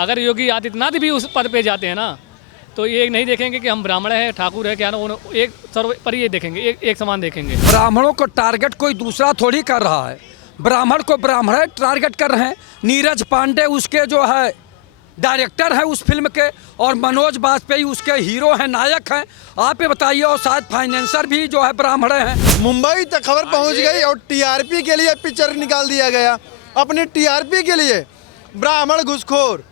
अगर योगी आदित्यनाथ भी उस पद पे जाते हैं ना, तो ये नहीं देखेंगे कि हम ब्राह्मण हैं, ठाकुर है, क्या ना, एक सर्व पर ये देखेंगे, एक समान देखेंगे। ब्राह्मणों को टारगेट कोई दूसरा थोड़ी कर रहा है, ब्राह्मण को ब्राह्मण टारगेट कर रहे हैं। नीरज पांडे उसके जो है डायरेक्टर हैं उस फिल्म के, और मनोज बाजपेयी उसके हीरो हैं, नायक हैं। आप ये बताइए, और शायद फाइनेंसर भी जो है ब्राह्मण हैं। मुंबई तक खबर पहुंच गई और टीआरपी के लिए पिक्चर निकाल दिया गया। अपनी टीआरपी के लिए ब्राह्मण घुसखोर।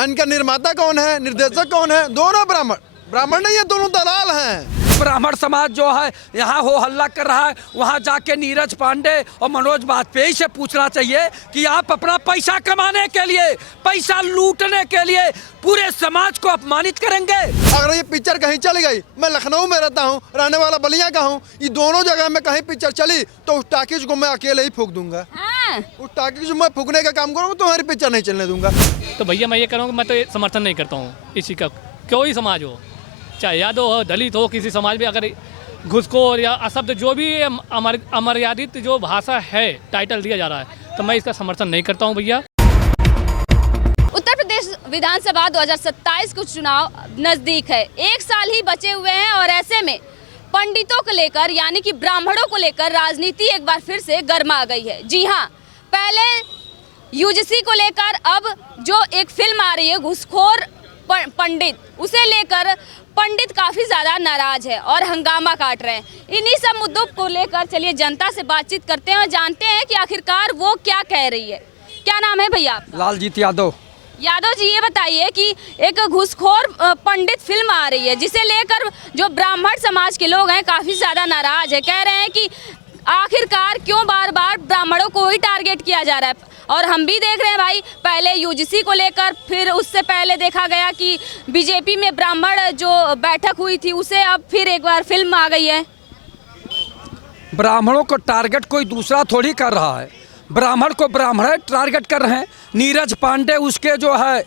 इनका निर्माता कौन है, निर्देशक कौन है? दोनों ब्राह्मण नहीं है, दोनों दलाल हैं। ब्राह्मण समाज जो है यहाँ हो हल्ला कर रहा है, वहाँ जाके नीरज पांडे और मनोज बाजपेयी से पूछना चाहिए कि आप अपना पैसा कमाने के लिए, पैसा लूटने के लिए पूरे समाज को अपमानित करेंगे। अगर ये पिक्चर कहीं चली गई, मैं लखनऊ में रहता हूँ, रहने वाला बलिया का हूँ, ये दोनों जगह में कहीं पिक्चर चली तो उस टाकीज को मैं अकेले ही फूंक दूंगा। उस टाकीज में फूकने का काम करूँगा, तुम्हारी पिक्चर नहीं चलने दूंगा। तो भैया मैं ये करूँगा, मैं तो समर्थन नहीं करता हूँ इसी का, क्यों ही समाज हो, चाहे यादव हो, दलित हो, किसी समाज में अगर घुसखोर या अशब्द जो भी अमर्यादित जो भाषा है टाइटल दिया जा रहा है, तो मैं इसका समर्थन नहीं करता हूँ भैया। उत्तर प्रदेश विधानसभा 2027 को चुनाव नजदीक है, 1 साल ही बचे हुए हैं और ऐसे में पंडितों को लेकर यानी कि ब्राह्मणों को लेकर राजनीति एक बार फिर से गर्मा गई है। जी हाँ, पहले यूजीसी को लेकर अब जो एक फिल्म आ रही है घुसखोर पंडित, उसे लेकर पंडित काफी ज्यादा नाराज है और हंगामा काट रहे हैं। इन्हीं सब मुद्दों को लेकर चलिए जनता से बातचीत करते हैं और जानते हैं कि आखिरकार वो क्या कह रही है। क्या नाम है भैया आपका? लालजीत यादव। यादव जी, ये बताइए कि एक घुसखोर पंडित फिल्म आ रही है जिसे लेकर जो ब्राह्मण समाज के लोग हैं काफी ज्यादा नाराज है, कह रहे हैं कि आखिरकार क्यों बार बार ब्राह्मणों को ही टारगेट किया जा रहा है। और हम भी देख रहे हैं भाई, पहले यूजीसी को लेकर, फिर उससे पहले देखा गया कि बीजेपी में ब्राह्मण जो बैठक हुई थी उसे अब फिर एक बार फिल्म आ गई है। ब्राह्मणों को टारगेट कोई दूसरा थोड़ी कर रहा है, ब्राह्मण को ब्राह्मण टारगेट कर रहे हैं। नीरज पांडे उसके जो है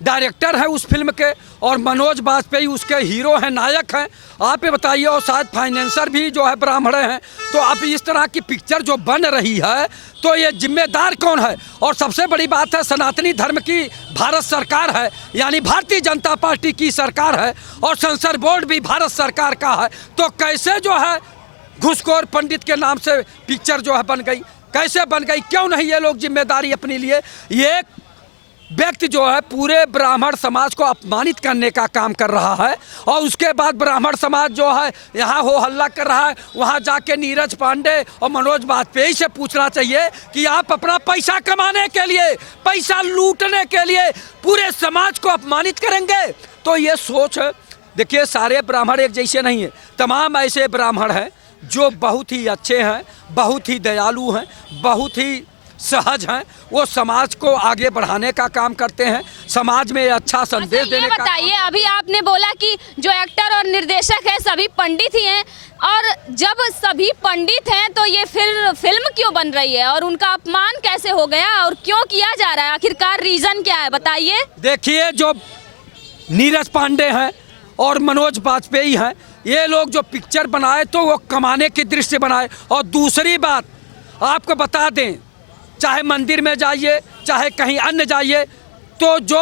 डायरेक्टर हैं उस फिल्म के, और मनोज बाजपेयी उसके हीरो हैं, नायक हैं। आप ये बताइए, और शायद फाइनेंसर भी जो है ब्राह्मण हैं। तो अब इस तरह की पिक्चर जो बन रही है, तो ये जिम्मेदार कौन है? और सबसे बड़ी बात है, सनातनी धर्म की भारत सरकार है, यानी भारतीय जनता पार्टी की सरकार है, और सेंसर बोर्ड भी भारत सरकार का है। तो कैसे जो है घुसखोर पंडित के नाम से पिक्चर जो है बन गई, कैसे बन गई? क्यों नहीं ये लोग जिम्मेदारी अपने लिए? ये व्यक्ति जो है पूरे ब्राह्मण समाज को अपमानित करने का काम कर रहा है, और उसके बाद ब्राह्मण समाज जो है यहाँ हो हल्ला कर रहा है, वहाँ जाके नीरज पांडे और मनोज बाजपेयी से पूछना चाहिए कि आप अपना पैसा कमाने के लिए, पैसा लूटने के लिए पूरे समाज को अपमानित करेंगे। तो ये सोच, देखिए, सारे ब्राह्मण एक जैसे नहीं है, तमाम ऐसे ब्राह्मण हैं जो बहुत ही अच्छे हैं, बहुत ही दयालु हैं, बहुत ही सहज हैं, वो समाज को आगे बढ़ाने का काम करते हैं, समाज में अच्छा संदेश देने का। बताइए, अभी आपने बोला कि जो एक्टर और निर्देशक है सभी पंडित ही हैं, और जब सभी पंडित हैं तो ये फिल्म क्यों बन रही है और उनका अपमान कैसे हो गया और क्यों किया जा रहा है? आखिरकार रीजन क्या है, बताइए। देखिए, जो नीरज पांडे हैं और मनोज बाजपेयी हैं, ये लोग जो पिक्चर बनाए तो वो कमाने की दृष्टि से बनाए। और दूसरी बात आपको बता दें, चाहे मंदिर में जाइए, चाहे कहीं अन्य जाइए, तो जो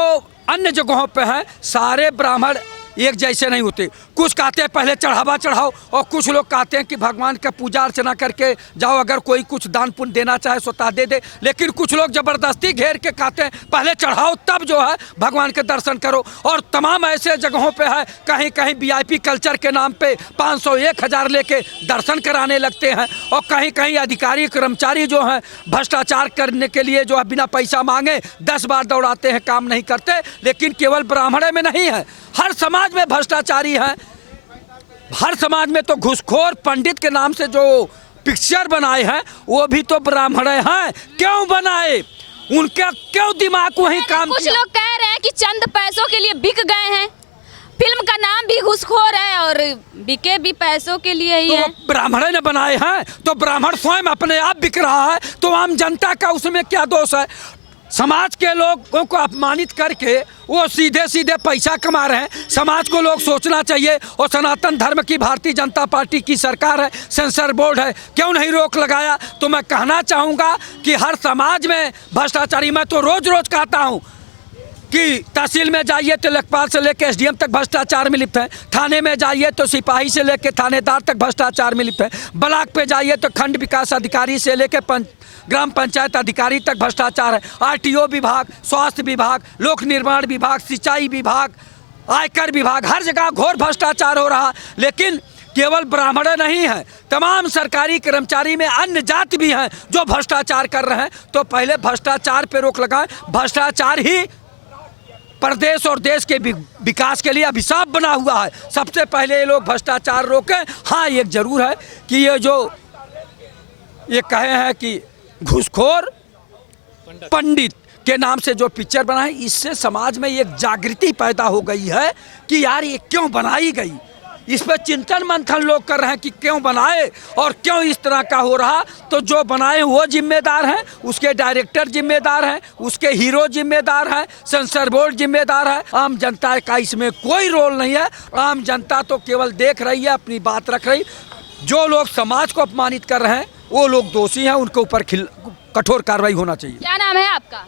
अन्य जगहों पे हैं सारे ब्राह्मण एक जैसे नहीं होते। कुछ कहते हैं पहले चढ़ावा चढ़ाओ, और कुछ लोग कहते हैं कि भगवान का पूजा अर्चना करके जाओ, अगर कोई कुछ दान पुण्य देना चाहे स्वतः दे दे। लेकिन कुछ लोग ज़बरदस्ती घेर के कहते हैं पहले चढ़ाओ तब जो है भगवान के दर्शन करो। और तमाम ऐसे जगहों पे है, कहीं कहीं वीआईपी कल्चर के नाम पे 500 1000 लेके दर्शन कराने लगते हैं, और कहीं कहीं अधिकारी कर्मचारी जो हैं भ्रष्टाचार करने के लिए जो है बिना पैसा मांगे 10 बार दौड़ाते हैं, काम नहीं करते। लेकिन केवल ब्राह्मण में नहीं है, हर समाज में भ्रष्टाचारी हैं। हर समाज में तो घुसखोर पंडित के नाम से जो पिक्चर बनाए हैं वो भी तो ब्राह्मण हैं। क्यों बनाए? उनका क्यों दिमाग वही काम कुछ किया? लोग कह रहे हैं कि चंद पैसों के लिए बिक गए हैं, फिल्म का नाम भी घुसखोर है और बिके भी पैसों के लिए ही तो है। ब्राह्मण ने बनाए हैं, तो ब्राह्मण स्वयं अपने आप बिक रहा है, तो आम जनता का उसमें क्या दोष है? समाज के लोगों को अपमानित करके वो सीधे सीधे पैसा कमा रहे हैं। समाज को लोग सोचना चाहिए, और सनातन धर्म की भारतीय जनता पार्टी की सरकार है, सेंसर बोर्ड है, क्यों नहीं रोक लगाया? तो मैं कहना चाहूँगा कि हर समाज में भ्रष्टाचारी, मैं तो रोज रोज कहता हूँ कि तहसील में जाइए तो लेखपाल से लेकर एसडीएम तक भ्रष्टाचार में लिप्त हैं, थाने में जाइए तो सिपाही से लेकर थानेदार तक भ्रष्टाचार में लिप्त हैं, ब्लॉक पे जाइए तो खंड विकास अधिकारी से लेकर ग्राम पंचायत अधिकारी तक भ्रष्टाचार है। आरटीओ विभाग, स्वास्थ्य विभाग, लोक निर्माण विभाग, सिंचाई विभाग, आयकर विभाग, हर जगह घोर भ्रष्टाचार हो रहा। लेकिन केवल ब्राह्मण नहीं है, तमाम सरकारी कर्मचारी में अन्य जाति भी हैं जो भ्रष्टाचार कर रहे हैं। तो पहले भ्रष्टाचार पे रोक लगाएं। भ्रष्टाचार ही प्रदेश और देश के विकास के लिए अभिशाप बना हुआ है। सबसे पहले ये लोग भ्रष्टाचार रोकें। हाँ, एक जरूर है कि ये जो ये कहे हैं कि घूसखोर पंडित के नाम से जो पिक्चर बनाई, इससे समाज में एक जागृति पैदा हो गई है कि यार ये क्यों बनाई गई। इस पर चिंतन मंथन लोग कर रहे हैं कि क्यों बनाए और क्यों इस तरह का हो रहा। तो जो बनाए वो जिम्मेदार हैं, उसके डायरेक्टर जिम्मेदार हैं, उसके हीरो जिम्मेदार हैं, सेंसर बोर्ड जिम्मेदार है। आम जनता का इसमें कोई रोल नहीं है। आम जनता तो केवल देख रही है, अपनी बात रख रही। जो लोग समाज को अपमानित कर रहे हैं वो लोग दोषी हैं, उनके ऊपर कठोर कार्रवाई होना चाहिए। क्या नाम है आपका?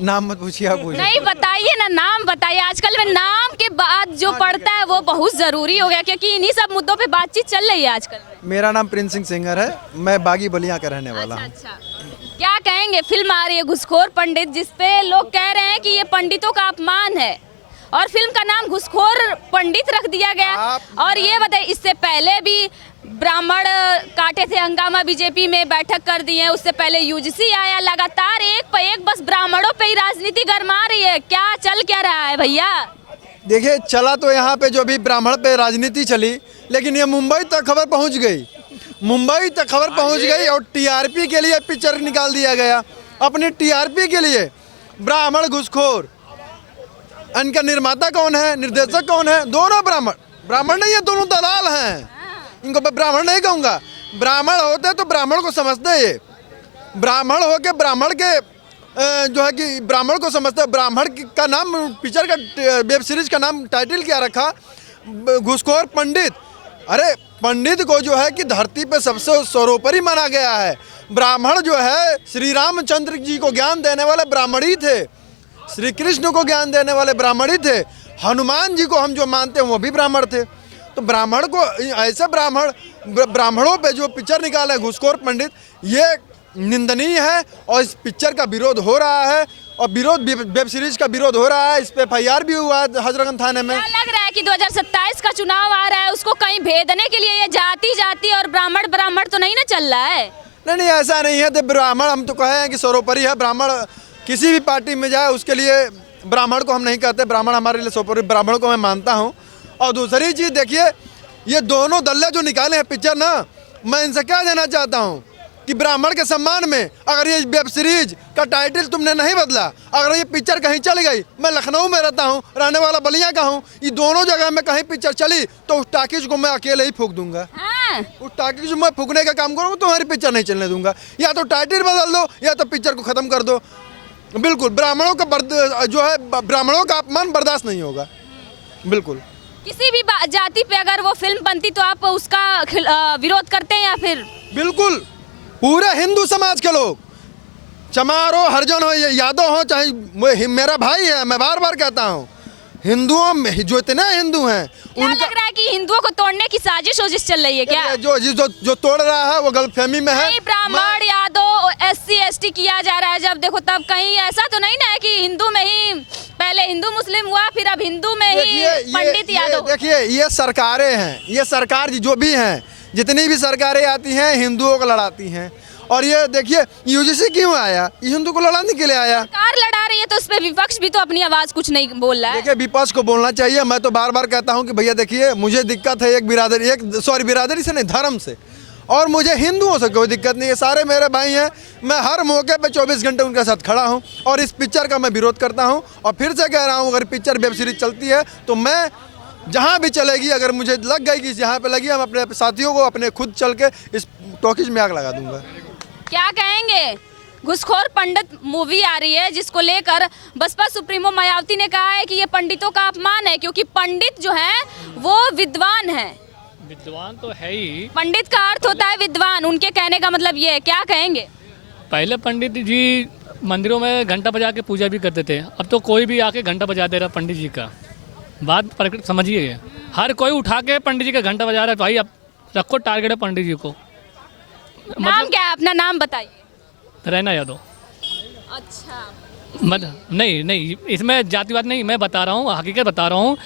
नाम मत पूछिए, आप पूछिए। नहीं बताइए ना, नाम बताइए। आजकल में नाम के बाद जो पड़ता है वो बहुत जरूरी हो गया, क्योंकि इन्हीं सब मुद्दों पे बातचीत चल रही है आजकल में। मेरा नाम प्रिंस सिंह सिंगर है, मैं बागी बलिया का रहने वाला हूँ। अच्छा, क्या कहेंगे? फिल्म आ रही है घुसखोर पंडित, जिसपे लोग कह रहे हैं कि ये पंडितों का अपमान है और फिल्म का नाम घुसखोर पंडित रख दिया गया। और ये बताइए, इससे पहले भी ब्राह्मण काटे थे, हंगामा बीजेपी में बैठक कर दी है, उससे पहले यूजीसी आया। लगातार एक पर एक बस ब्राह्मणों पे ही राजनीति गरमा रही है। क्या चल क्या रहा है भैया? देखिए, चला तो यहाँ पे जो भी ब्राह्मण पे राजनीति चली, लेकिन ये मुंबई तक खबर पहुँच गई। मुंबई तक खबर पहुँच गई और टीआरपी के लिए पिक्चर निकाल दिया गया। अपनी टीआरपी के लिए ब्राह्मण घुसखोर। इनका निर्माता कौन है, निर्देशक कौन है? दोनों ब्राह्मण नहीं है, दोनों दलाल हैं। इनको मैं ब्राह्मण नहीं कहूँगा। ब्राह्मण होते तो ब्राह्मण को समझते। ये ब्राह्मण हो के ब्राह्मण के जो है कि ब्राह्मण को समझते। ब्राह्मण का नाम पिक्चर का वेब सीरीज का नाम टाइटल क्या रखा? घुसखोर पंडित। अरे पंडित को जो है कि धरती पे सबसे सर्वोपरि माना गया है। ब्राह्मण जो है श्री रामचंद्र जी को ज्ञान देने वाले ब्राह्मण ही थे, श्री कृष्ण को ज्ञान देने वाले ब्राह्मण ही थे, हनुमान जी को हम जो मानते हैं वो भी ब्राह्मण थे। तो ब्राह्मण को ऐसे ब्राह्मणों पे जो पिक्चर निकाले घुसखोर पंडित, ये निंदनीय है और इस पिक्चर का विरोध हो रहा है और वेब सीरीज का विरोध हो रहा है। इस पे FIR भी हुआ है हजरतगंज थाने में। क्या लग रहा है कि 2027 का चुनाव आ रहा है, उसको कहीं भेदने के लिए ये जाति और ब्राह्मण तो नहीं ना चल रहा है? नहीं, ऐसा नहीं है। तो ब्राह्मण हम तो कहे हैं कि सर्वोपरि है। ब्राह्मण किसी भी पार्टी में जाए उसके लिए ब्राह्मण को हम नहीं कहते। ब्राह्मण हमारे लिए सर्वोपरि, ब्राह्मण को मैं मानता हूँ। और दूसरी चीज़ देखिए, ये दोनों दल्ले जो निकाले हैं पिक्चर ना, मैं इनसे क्या देना चाहता हूँ कि ब्राह्मण के सम्मान में अगर ये वेब सीरीज का टाइटल तुमने नहीं बदला, अगर ये पिक्चर कहीं चल गई, मैं लखनऊ में रहता हूँ, रहने वाला बलिया का हूँ, ये दोनों जगह में कहीं पिक्चर चली तो उस टाकीज को मैं अकेले ही फूंक दूंगा। हाँ। उस टाकीज में फूकने का काम करूँ, तुम्हारी पिक्चर नहीं चलने दूंगा। या तो टाइटल बदल दो या तो पिक्चर को ख़त्म कर दो। बिल्कुल ब्राह्मणों का जो है ब्राह्मणों का अपमान बर्दाश्त नहीं होगा। बिल्कुल किसी भी जाति पे अगर वो फिल्म बनती तो आप उसका विरोध करते हैं या फिर? बिल्कुल, पूरे हिंदू समाज के लोग, चमार हो, हरिजन हो, यादव हो, चाहे मेरा भाई है, मैं बार बार कहता हूँ, हिंदुओं में जो इतने हिंदू हैं उनका लग रहा है कि हिंदुओं को तोड़ने की साजिश चल रही है क्या? जो तोड़ रहा है वो गलतफहमी में है। ब्राह्मण यादव SC ST किया जा रहा है जब देखो तब। कहीं ऐसा तो नहीं ना है कि हिंदू में ही पहले हिंदू मुस्लिम हुआ, फिर अब हिंदू में ही पंडित यादव? देखिए, ये सरकारें हैं, ये सरकार जो भी हैं, जितनी भी सरकारें आती हैं हिंदुओं को लड़ाती हैं। और ये देखिए यूजीसी क्यों आया? ये हिंदू को लड़ाने के लिए आया। सरकार लड़ा रही है तो उस पे विपक्ष भी तो अपनी आवाज कुछ नहीं बोल रहा है। देखिए, विपक्ष को बोलना चाहिए। मैं तो बार बार कहता हूं कि भैया देखिए, मुझे दिक्कत है बिरादरी से नहीं, धर्म से। और मुझे हिंदुओं से कोई दिक्कत नहीं है, सारे मेरे भाई हैं। मैं हर मौके पे 24 घंटे उनके साथ खड़ा हूं और इस पिक्चर का मैं विरोध करता हूं। और फिर से कह रहा हूं, अगर पिक्चर वेब सीरीज चलती है तो मैं जहां भी चलेगी, अगर मुझे लग गई कि जहां पे लगी, हम अपने साथियों को अपने खुद चल के इस टॉकीज में आग लगा दूंगा। क्या कहेंगे? घुसखोर पंडित मूवी आ रही है जिसको लेकर बसपा सुप्रीमो मायावती ने कहा है कि ये पंडितों का अपमान है, क्योंकि पंडित जो है वो विद्वान है। विद्वान तो है ही। पंडित का अर्थ होता है विद्वान, उनके कहने का मतलब ये है। क्या कहेंगे? पहले पंडित जी मंदिरों में घंटा बजा के पूजा भी करते थे, अब तो कोई भी आके घंटा बजा दे रहा पंडित जी का। बात प्रकट समझिए, हर कोई उठा के पंडित जी का घंटा बजा रहा है। भाई अब रखो टारगेट है पंडित जी को। नाम क्या है अपना, नाम बताइए। रहना यादव। अच्छा, नहीं इसमें जातिवाद नहीं, मैं बता रहा हूँ, हकीकत बता रहा हूँ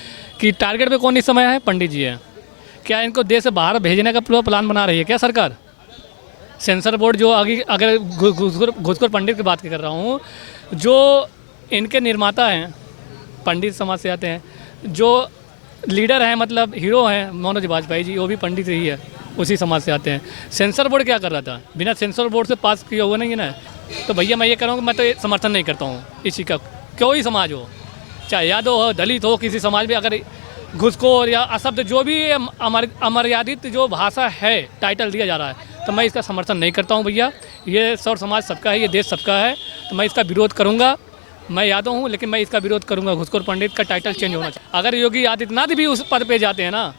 कि टारगेट पे कौन इस समय है, पंडित जी है। क्या इनको देश से बाहर भेजने का पूरा प्लान बना रही है क्या सरकार? सेंसर बोर्ड जो आगे, अगर घुसखोर पंडित की बात कर रहा हूँ, जो इनके निर्माता हैं पंडित समाज से आते हैं, जो लीडर हैं मतलब हीरो हैं मनोज वाजपेयी जी, वो भी पंडित ही है, उसी समाज से आते हैं। सेंसर बोर्ड क्या कर रहा था? बिना सेंसर बोर्ड से पास किया हुआ नहीं है ना। तो भैया मैं ये कह रहा हूँ कि मैं तो समर्थन नहीं करता हूँ इसी का, कोई समाज हो, चाहे यादव हो, दलित हो, किसी समाज में अगर घुसखोर या अशब्द जो भी अमर्यादित जो भाषा है टाइटल दिया जा रहा है, तो मैं इसका समर्थन नहीं करता हूँ भैया। ये सौर समाज सबका है, ये देश सबका है, तो मैं इसका विरोध करूँगा। मैं यादव हूँ लेकिन मैं इसका विरोध करूँगा, घुसखोर पंडित का टाइटल चेंज होना चाहिए। अगर योगी आदित्यनाथ भी उस पद पे जाते हैं ना,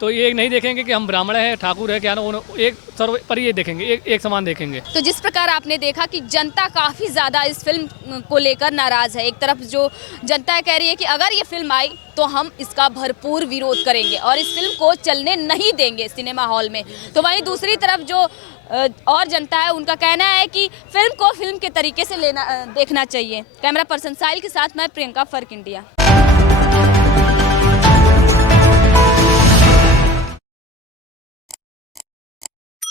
तो ये नहीं देखेंगे कि हम ब्राह्मण हैं, ठाकुर है, क्या ना, एक सर्व पर ये देखेंगे, एक समान देखेंगे। तो जिस प्रकार आपने देखा कि जनता काफ़ी ज़्यादा इस फिल्म को लेकर नाराज़ है। एक तरफ जो जनता कह रही है कि अगर ये फिल्म आई तो हम इसका भरपूर विरोध करेंगे और इस फिल्म को चलने नहीं देंगे सिनेमा हॉल में। तो वहीं दूसरी तरफ जो और जनता है, उनका कहना है कि फिल्म को फिल्म के तरीके से देखना चाहिए। कैमरा पर्सन साहिल के साथ मैं प्रियंका, फर्क इंडिया।